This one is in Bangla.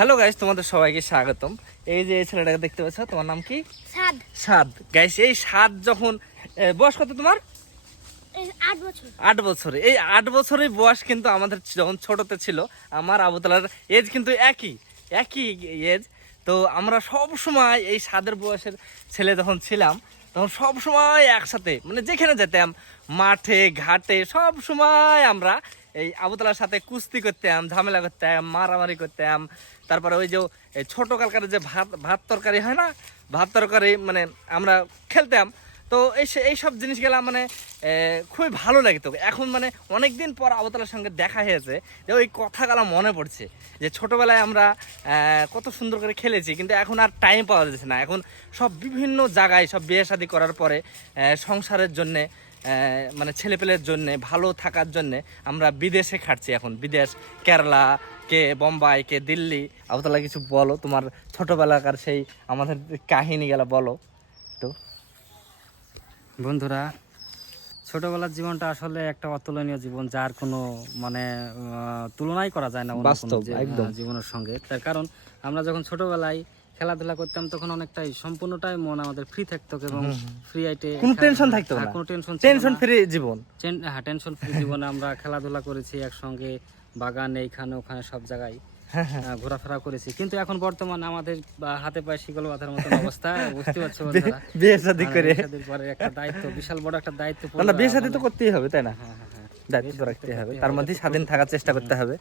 হ্যালো গাইস, তোমাদের সবাইকে স্বাগতম। এই যে এই ছেলেটাকে দেখতে পাচ্ছ, তোমার নাম কি? সাদ। সাদ। গাইস, এই সাদ যখন বয়স কত তোমার? 8 বছর। 8 বছর। এই 8 বছরের বয়স কিন্তু আমাদের যখন ছোটতে ছিল, আমার আবুতালার এজ কিন্তু একই এজ। তো আমরা সব সময় এই সাদের বয়সের ছেলে যখন ছিলাম, তখন সব সময় একসাথে, মানে যেখানে যেতাম, মাঠে ঘাটে, সব সময় আমরা এই আবুতালার সাথে কুস্তি করতাম, ঝামেলা করতাম, মারামারি করতাম। তারপরে ওই যে ছোট কালকার যে ভাত তরকারি হয় না, ভাত তরকারি মানে আমরা খেলতাম। তো এই সব জিনিসগুলা মানে খুবই ভালো লাগতো। এখন মানে অনেক দিন পর আবুতালার সঙ্গে দেখা হয়েছে, যে ওই কথাগুলো মনে পড়ছে, যে ছোটোবেলায় আমরা কত সুন্দর করে খেলেছি, কিন্তু এখন আর টাইম পাওয়া যাচ্ছে না। এখন সব বিভিন্ন জায়গায় সব বিয়ে শাদী করার পরে সংসারের জন্যে, মানে ছেলেপেলের জন্যে, ভালো থাকার জন্যে আমরা বিদেশে খাটছি। এখন বিদেশ, কেরালা, কে বোম্বাই, কে দিল্লি। আবুতালা কিছু বলো, তোমার ছোটোবেলাকার সেই আমাদের কাহিনীগুলো বলো তো। বন্ধুরা, ছোটবেলার জীবনটা আসলে একটা অতুলনীয় জীবন, যার কোনো মানে তুলনাই করা যায় না অন্য কোনো বাস্তব, একদম। জীবনের সঙ্গে। তার কারণ আমরা যখন ছোটবেলায় খেলাধুলা করতাম, তখন অনেকটাই সম্পূর্ণটাই মন আমাদের ফ্রি থাকতো এবং ফ্রি আইটে কোনো টেনশন থাকতো না, কোনো টেনশন ফ্রি জীবন। টেনশন ফ্রি জীবনে আমরা খেলাধুলা করেছি একসঙ্গে, বাগানে, এইখানে ওখানে সব জায়গায় ঘোরাফেরা করেছি। কিন্তু এখন বর্তমান আমাদের হাতে পায়ে শিকল বাঁধার মতন অবস্থা, বুঝতে পারছো বন্ধুরা। বিয়ে শাদী করে পরে একটা দায়িত্ব, বিশাল বড় একটা দায়িত্ব। না, বিয়ে শাদী তো করতেই হবে, তাই না? হ্যাঁ, দায়িত্ব তো রাখতে হবে, তার মধ্যে স্বাধীন থাকার চেষ্টা করতে হবে।